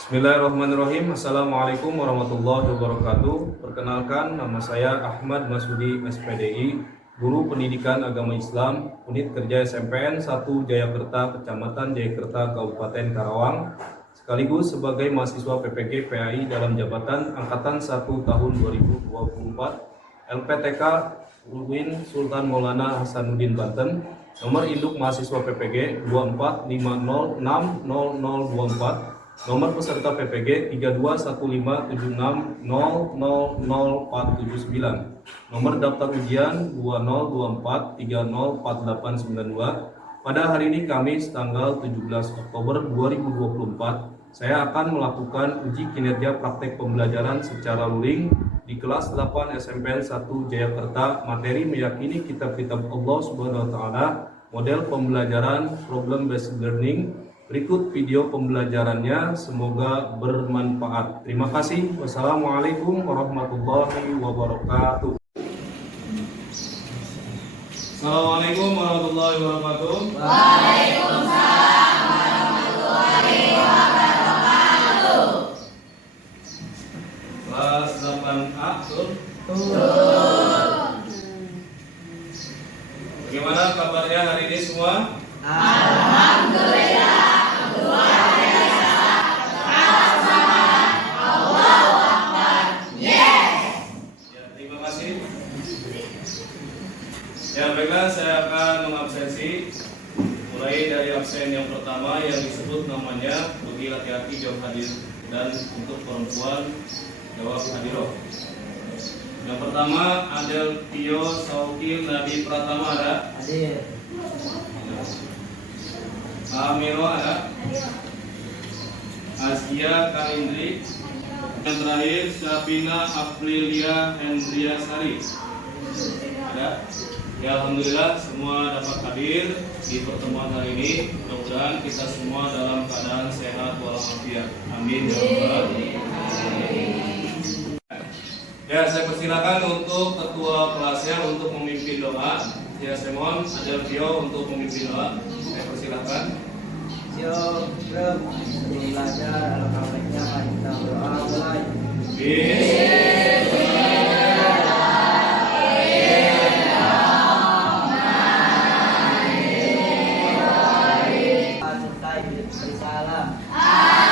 Bismillahirrahmanirrahim. Assalamualaikum warahmatullahi wabarakatuh. Perkenalkan, nama saya Ahmad Masudi SPDI, Guru Pendidikan Agama Islam, Unit Kerja SMPN 1 Jayakerta, Kecamatan Jayakerta, Kabupaten Karawang, sekaligus sebagai mahasiswa PPG PAI dalam jabatan Angkatan 1 tahun 2024, LPTK UIN Sultan Maulana Hasanuddin Banten, nomor induk mahasiswa PPG 2450600024, nomor peserta PPG 321576000479, nomor daftar ujian 2024304892. Pada hari ini Kamis tanggal 17 Oktober 2024, saya akan melakukan uji kinerja praktek pembelajaran secara luring di kelas 8 SMPN 1 Jayakerta, materi meyakini kitab-kitab Allah Subhanahu wa taala, model pembelajaran problem based learning. Berikut video pembelajarannya, semoga bermanfaat. Terima kasih. Wassalamualaikum warahmatullahi wabarakatuh. Assalamualaikum warahmatullahi wabarakatuh. Waalaikumsalam warahmatullahi wabarakatuh. Kelas 8A, betul? Bagaimana kabarnya hari ini semua? Alhamdulillah. Luar biasa. Semangat. Allahu Akbar. Yes. Ya, terima kasih. Ya, baiklah, saya akan mengabsensi mulai dari absen yang pertama yang disebut namanya bagi laki-laki jawab hadir dan untuk perempuan jawab hadiroh. Yang pertama Adel Tio Saukil Nadi Pratama ada? Hadir. Amiro ada? Asia Karindri. Yang terakhir Sabina Aprilia Hendria Sari ada? Ya, alhamdulillah semua dapat hadir di pertemuan hari ini. Mudah-mudahan kita semua dalam keadaan sehat walafiat. Amin ya rabbal alamin. Ya, saya persilakan untuk ketua kelasnya untuk memimpin doa. Ya, saya mohon Adel Tio untuk memimpin doa. Saya persilakan. Siap, sebelum belajar, alhamdulillah kita berdoa mulai. Selesai bersalam. Assalamualaikum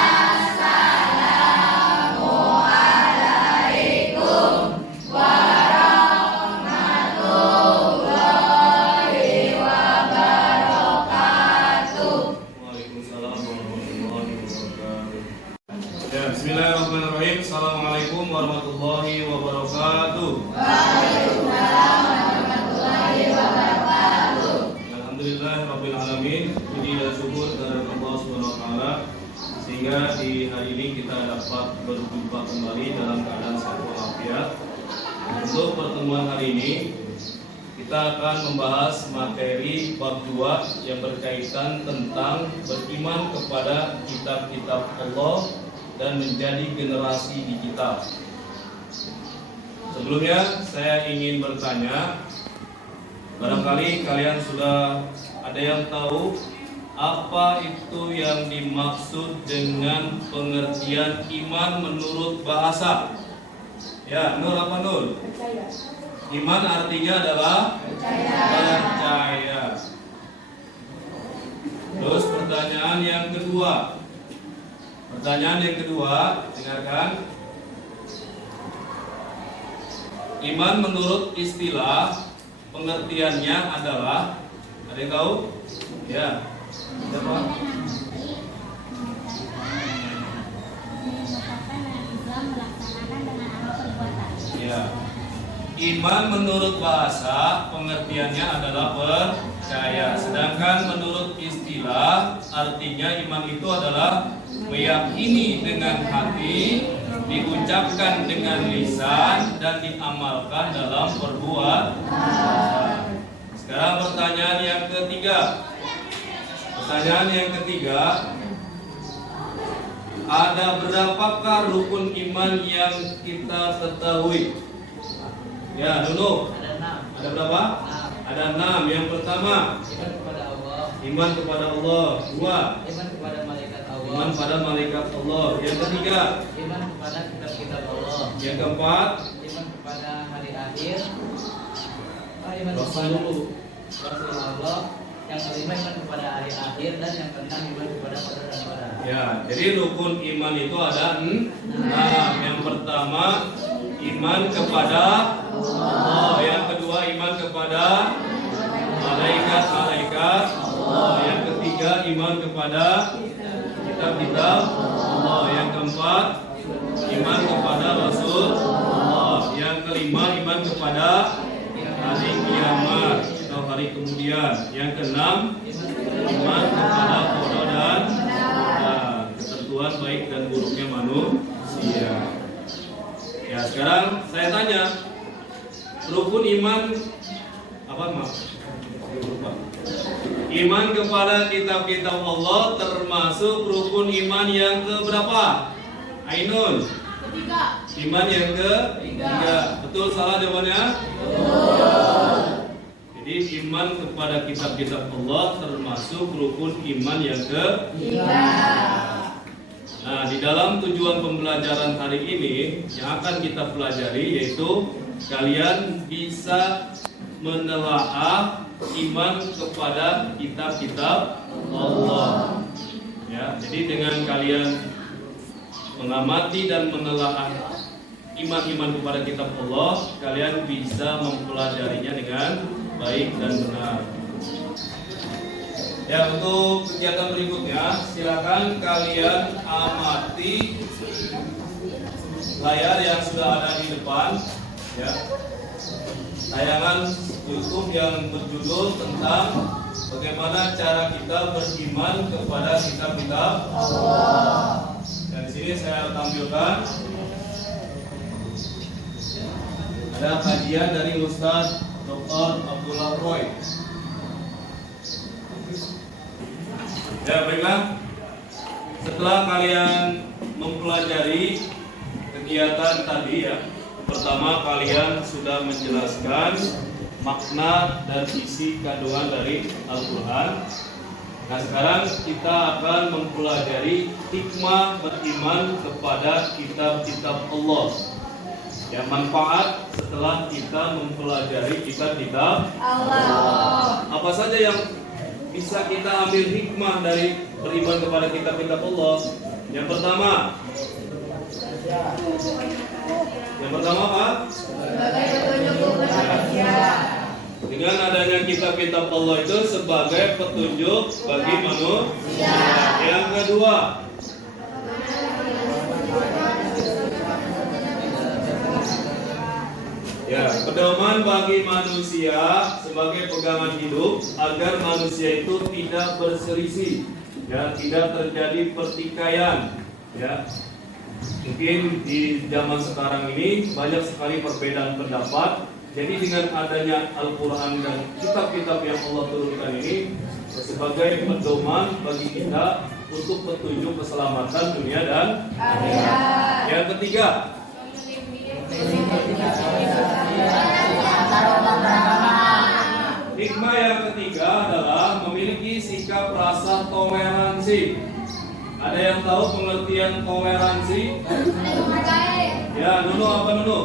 warahmatullahi wabarakatuh. Waalaikumsalam warahmatullahi wabarakatuh. Ya, bismillahirrahmanirrahim. Assalamualaikum warahmatullahi wabarakatuh. Waalaikumsalam warahmatullahi wabarakatuh. Alhamdulillah rabbil alamin. Puji dan syukur kepada Allah Subhanahu wa taala sehingga di hari ini kita dapat berjumpa kembali dalam keadaan sehat walafiat. Untuk pertemuan hari ini kita akan membahas materi bab 2 yang berkaitan tentang beriman kepada kitab-kitab Allah dan menjadi generasi digital. Sebelumnya saya ingin bertanya, barangkali kalian sudah ada yang tahu apa itu yang dimaksud dengan pengertian iman menurut bahasa? Ya, Nur apa Nur? Iman artinya adalah percaya. Terus pertanyaan yang kedua. Dengarkan. Iman menurut istilah pengertiannya adalah, ada yang tahu? Ya. Siapa? Ya. Iman menurut bahasa pengertiannya adalah percaya. Sedangkan menurut istilah artinya iman itu adalah meyakini dengan hati, diucapkan dengan lisan dan diamalkan dalam perbuatan. Sekarang pertanyaan yang ketiga. Ada berapakah rukun iman yang kita ketahui? Ya, dulu. Ada berapa? Ada 6. Yang pertama, Iman kepada Allah. iman kepada Allah. 2, Iman kepada malaikat Allah. Iman pada malaikat Allah. Yang ketiga. Iman kepada kitab-kitab Allah. Yang keempat. Iman kepada hari akhir. Iman Rasul kepada dulu. Rasulullah. Yang kelima iman kepada hari akhir, dan yang keenam iman kepada qadar dan qadar. Ya, jadi rukun iman itu ada 6. Yang pertama iman kepada Allah. Yang kedua iman kepada malaikat-malaikat Allah. Yang ketiga iman kepada kitab-kitab Allah. Yang keempat iman kepada Rasul Allah. Yang kelima iman kepada hari kiamat atau hari kemudian. Yang keenam iman kepada qada dan ketentuan baik dan buruknya manusia. Ya, sekarang saya tanya, rukun iman apa, Mas? Lupa. Iman kepada kitab-kitab Allah termasuk rukun iman yang keberapa? Ainun. Ketiga. Iman yang ketiga. Betul salah jawabannya? Betul. Jadi iman kepada kitab-kitab Allah termasuk rukun iman yang ketiga. Nah, di dalam tujuan pembelajaran hari ini yang akan kita pelajari yaitu kalian bisa menelaah iman kepada kitab-kitab Allah. Ya, jadi dengan kalian mengamati dan menelaah iman-iman kepada kitab Allah, kalian bisa mempelajarinya dengan baik dan benar. Ya, untuk kegiatan berikutnya silakan kalian amati layar yang sudah ada di depan, ya. Tayangan YouTube yang berjudul tentang bagaimana cara kita beriman kepada kitab-kitab Allah. Dan di sini saya tampilkan ada kajian dari Ustaz Dr. Abdullah Roy. Ya, baiklah. Setelah kalian mempelajari kegiatan tadi, ya, pertama kalian sudah menjelaskan makna dan isi kandungan dari Al-Quran. Nah, sekarang kita akan mempelajari hikmah beriman kepada kitab-kitab Allah. Ya, manfaat setelah kita mempelajari kitab-kitab Allah. Apa saja yang bisa kita ambil hikmah dari beriman kepada kitab-kitab Allah? Yang pertama apa? Sebagai petunjuk manusia. Dengan adanya kitab-kitab Allah itu sebagai petunjuk bagi manusia. Yang kedua, ya, pedoman bagi manusia sebagai pegangan hidup agar manusia itu tidak berselisih, ya, tidak terjadi pertikaian, ya. Mungkin di zaman sekarang ini banyak sekali perbedaan pendapat. Jadi dengan adanya Al-Quran dan kitab-kitab yang Allah turunkan ini sebagai pedoman bagi kita untuk petunjuk keselamatan dunia dan akhirat. Yang ketiga, hikmah yang ketiga adalah memiliki sikap rasa toleransi. Ada yang tahu pengertian toleransi? Ya, Nunu, apa Nunu?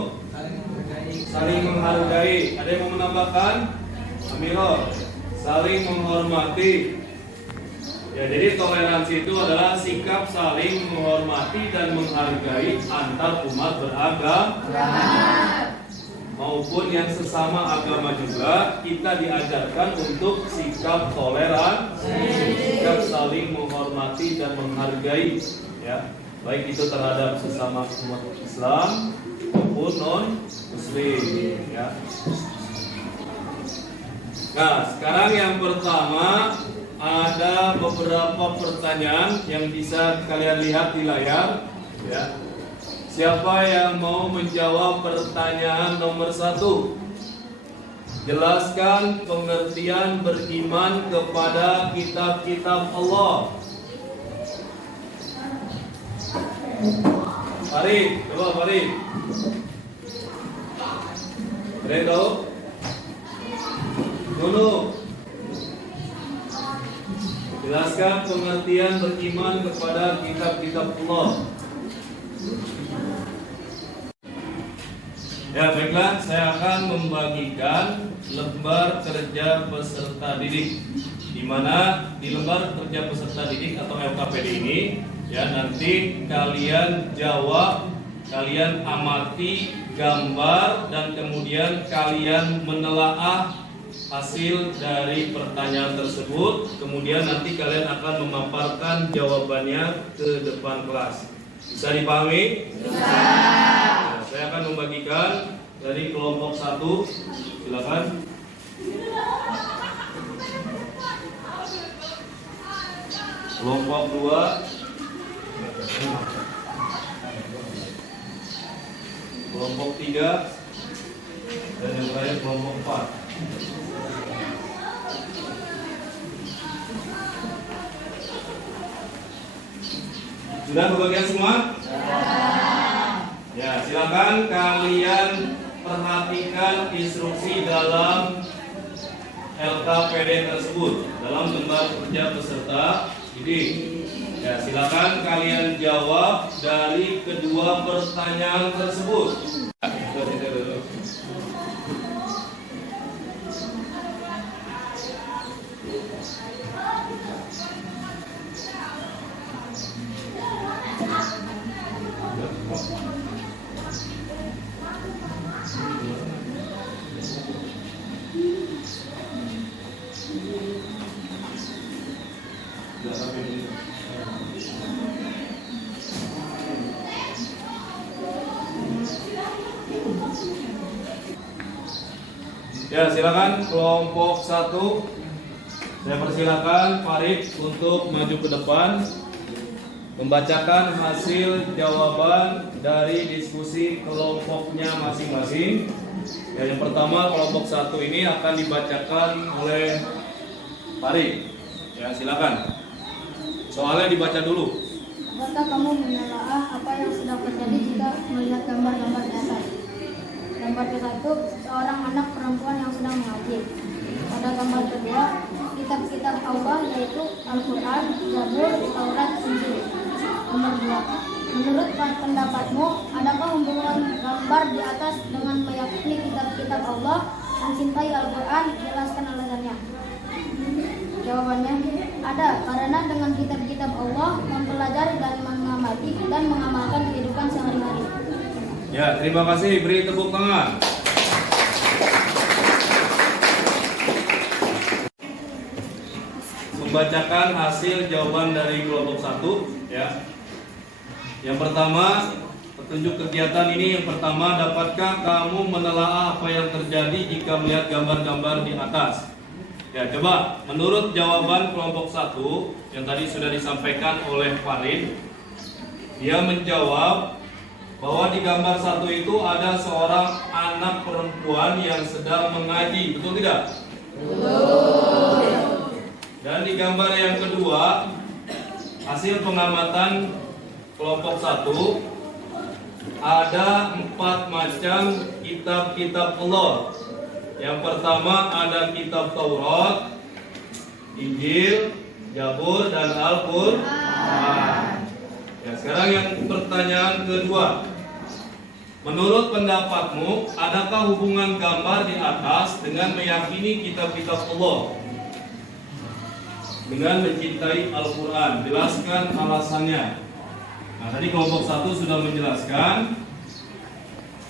Saling menghargai. Ada yang mau menambahkan? Amirul, saling menghormati. Ya, jadi toleransi itu adalah sikap saling menghormati dan menghargai antar umat beragama maupun yang sesama agama juga. Kita diajarkan untuk sikap toleransi, sikap saling menghormati dan menghargai, ya, baik itu terhadap sesama umat Islam maupun non Muslim, ya. Nah, sekarang yang pertama ada beberapa pertanyaan yang bisa kalian lihat di layar, ya. Siapa yang mau menjawab pertanyaan nomor 1? Jelaskan pengertian beriman kepada kitab-kitab Allah. Farid, coba Farid. Ada yang tahu? Nunu. Jelaskan pengertian beriman kepada kitab-kitab Allah. Ya, baiklah, saya akan membagikan lembar kerja peserta didik, di mana di lembar kerja peserta didik atau LKPD ini, ya, nanti kalian jawab, kalian amati gambar, dan kemudian kalian menelaah hasil dari pertanyaan tersebut. Kemudian nanti kalian akan memaparkan jawabannya ke depan kelas. Bisa dipahami? Bisa. Saya akan membagikan dari kelompok 1, silakan. Kelompok 2, kelompok 3, dan yang terakhir kelompok 4. Sudah kebagian semua? Ya, silakan kalian perhatikan instruksi dalam LKPD tersebut, dalam lembar kerja peserta didik. Ya, silakan kalian jawab dari kedua pertanyaan tersebut. Ya, silakan kelompok 1. Saya persilakan Farid untuk maju ke depan membacakan hasil jawaban dari diskusi kelompoknya masing-masing. Ya, yang pertama kelompok 1 ini akan dibacakan oleh Farid. Ya, silakan. Soalnya dibaca dulu. Apakah kamu menelaah apa yang sedang terjadi jika melihat gambar-gambar di atas? Gambar ke-1, seorang anak perempuan yang sedang mengaji. Pada gambar kedua, kitab-kitab Allah yaitu Al-Quran, Zabur, Taurat, Injil. Nomor 2, menurut pendapatmu, adakah hubungan gambar di atas dengan meyakini kitab-kitab Allah dan cintai Al-Quran? Jelaskan alasannya. Jawabannya, ada, karena dengan kitab-kitab Allah mempelajari dan mengamati dan mengamalkan kehidupan sehari-hari. Ya, terima kasih. Beri tepuk tangan. Membacakan hasil jawaban dari kelompok 1, ya. Yang pertama, petunjuk kegiatan ini yang pertama, dapatkah kamu menelaah apa yang terjadi jika melihat gambar-gambar di atas? Ya, coba menurut jawaban kelompok 1 yang tadi sudah disampaikan oleh Farid, dia menjawab bahwa di gambar 1 itu ada seorang anak perempuan yang sedang mengaji, betul tidak? Betul. Dan di gambar yang kedua, hasil pengamatan kelompok 1, ada 4 macam kitab-kitab Allah. Yang pertama ada kitab Taurat, Injil, Zabur, dan Al-Quran. Ya, sekarang yang pertanyaan kedua. Menurut pendapatmu, adakah hubungan gambar di atas dengan meyakini kitab-kitab Allah? Dengan mencintai Al-Quran. Jelaskan alasannya. Nah, tadi kelompok 1 sudah menjelaskan.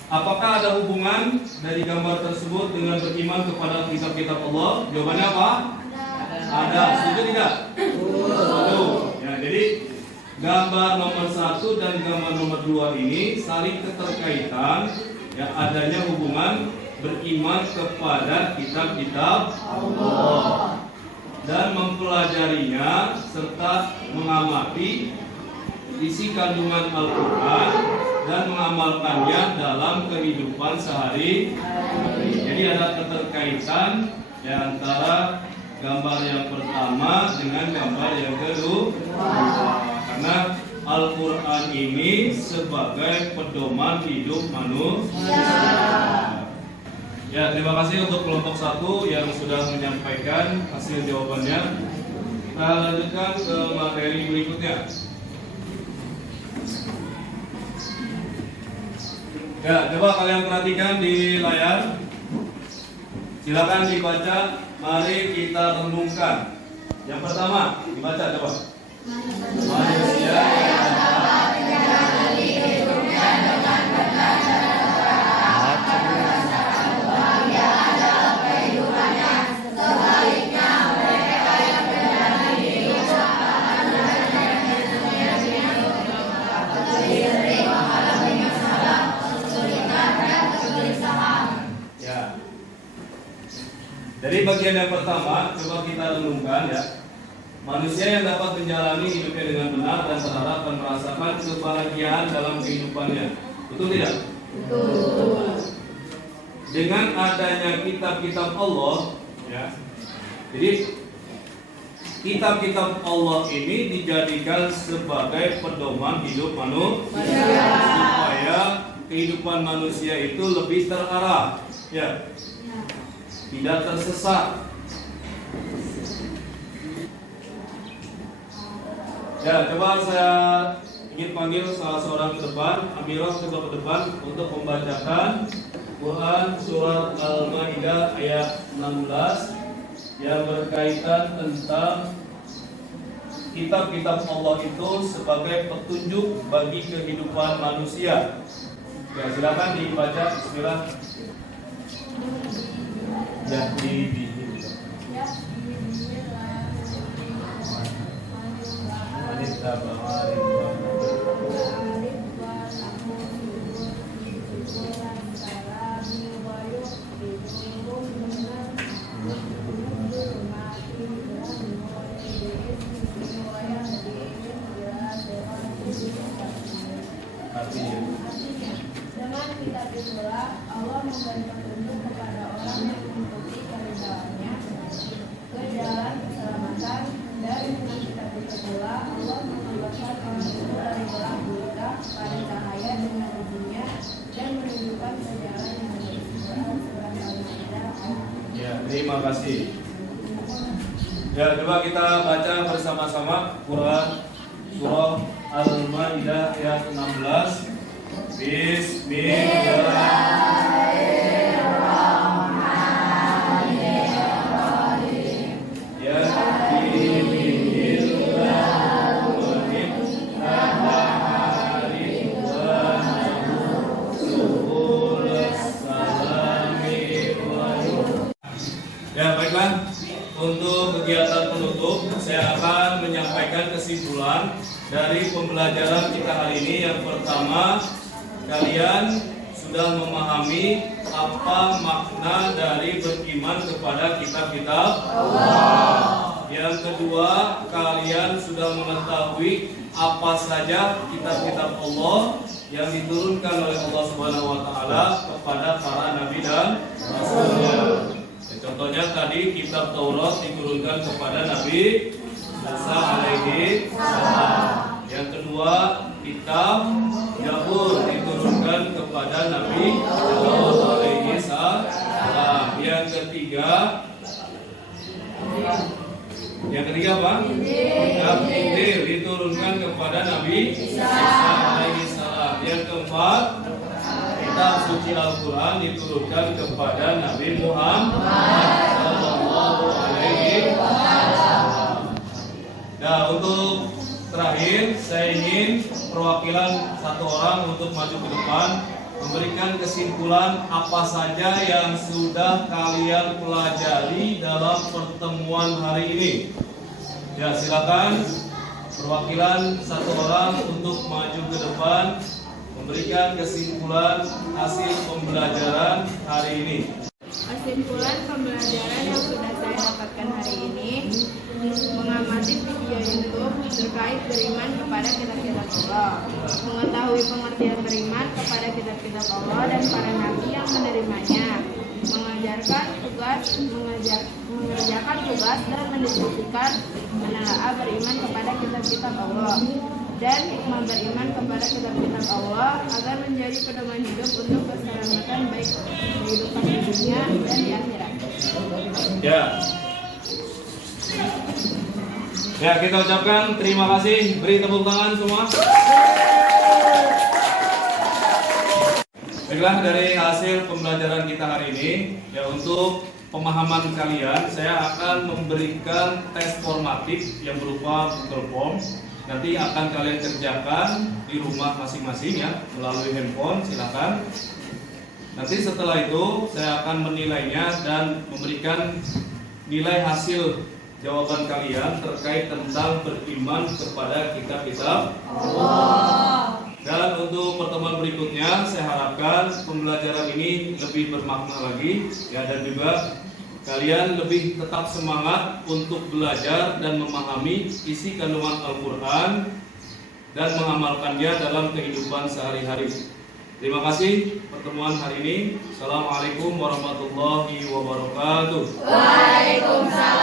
Apakah ada hubungan dari gambar tersebut dengan beriman kepada kitab-kitab Allah? Jawabannya apa? Ada. Setuju tidak? Setuju. Ya, jadi gambar nomor 1 dan gambar nomor 2 ini saling keterkaitan, ya, adanya hubungan beriman kepada kitab-kitab Allah dan mempelajarinya serta mengamati isi kandungan Al-Quran dan mengamalkannya dalam kehidupan sehari-hari. Jadi ada keterkaitan di antara gambar yang pertama dengan gambar yang kedua. Karena Al-Quran ini sebagai pedoman hidup manusia. Ya, terima kasih untuk kelompok 1 yang sudah menyampaikan hasil jawabannya. Kita lanjutkan ke materi berikutnya. Ya, coba kalian perhatikan di layar. Silakan dibaca. Mari kita renungkan. Yang pertama, dibaca coba. Manusia yang dapat menjalani hidupnya dengan benar dan kebahagiaan dalam kehidupannya. Sebaliknya, mereka yang menjalani hidup akan menjadi diri mengalami masalah, kesulitan dan kegelisahan. Ya. Jadi bagian yang pertama, coba kita renungkan ya. Manusia yang dapat menjalani hidupnya dengan benar dan berharap dan merasakan kebahagiaan dalam kehidupannya. Betul tidak? Betul. Dengan adanya kitab-kitab Allah, ya. Jadi kitab-kitab Allah ini dijadikan sebagai pedoman hidup manusia supaya kehidupan manusia itu lebih terarah, ya. Tidak tersesat. Ya, coba saya ingin panggil salah seorang ke depan, Amirah coba ke depan untuk membacakan Quran surat Al-Maidah ayat 16 yang berkaitan tentang kitab-kitab Allah itu sebagai petunjuk bagi kehidupan manusia. Ya, silakan dibaca. Bismillah. Ya, dengan kitab itulah Allah memberi petunjuk kepada orang yang mengikuti kehendaknya ke jalan keselamatan, dan dengan kitab itulah Allah mengeluarkan orang itu dari gelap gulita pada cahaya dengan izinnya dan menunjukkan ke jalan yang benar. Surat Al-Maidah. Ya, terima kasih. Ya, coba kita baca bersama-sama Quran surah Al-Maidah ayat 16. Bismillahirrahmanirrahim. Ya Ya, baiklah. Untuk kegiatan penutup, saya akan menyampaikan kesimpulan dari pembelajaran kita hari ini. Yang pertama, kalian sudah memahami apa makna dari beriman kepada kitab-kitab Allah. Yang kedua, kalian sudah mengetahui apa saja kitab-kitab Allah yang diturunkan oleh Allah Subhanahu wa taala kepada para nabi dan rasulnya. Contohnya tadi kitab Taurat diturunkan kepada Nabi Musa alaihi salam. Yang kedua, kitab Zabur diturunkan kepada Nabi Daud alaihi salam. Yang ketiga apa? Kitab Injil diturunkan kepada Nabi Isa alaihi salam. Yang keempat, kitab suci Al-Quran diturunkan kepada Nabi Muhammad sallallahu alaihi wasallam. Nah, untuk terakhir, saya ingin perwakilan satu orang untuk maju ke depan memberikan kesimpulan apa saja yang sudah kalian pelajari dalam pertemuan hari ini. Ya, silakan perwakilan satu orang untuk maju ke depan memberikan kesimpulan hasil pembelajaran hari ini. Kesimpulan pembelajaran yang sudah saya dapatkan hari ini, mengamati video YouTube terkait beriman kepada kitab-kitab Allah, mengetahui pengertian beriman kepada kitab-kitab Allah dan para nabi yang menerimanya, mengerjakan tugas dan mendiskusikan menelaah beriman kepada kitab-kitab Allah dan hikmah beriman kepada kitab-kitab Allah agar menjadi pedoman hidup untuk keselamatan baik kehidupan di dunia dan di akhirat. Ya. Ya, kita ucapkan terima kasih. Beri tepuk tangan semua. Baiklah, dari hasil pembelajaran kita hari ini, ya untuk pemahaman kalian, saya akan memberikan tes formatif yang berupa Google Form. Nanti akan kalian kerjakan di rumah masing-masing ya, melalui handphone, silakan. Nanti setelah itu saya akan menilainya dan memberikan nilai hasil jawaban kalian terkait tentang beriman kepada kitab-kitab Allah. Dan untuk pertemuan berikutnya saya harapkan pembelajaran ini lebih bermakna lagi ya, dan juga kalian lebih tetap semangat untuk belajar dan memahami isi kandungan Al-Quran dan mengamalkannya dalam kehidupan sehari-hari. Terima kasih pertemuan hari ini. Assalamualaikum warahmatullahi wabarakatuh. Waalaikumsalam.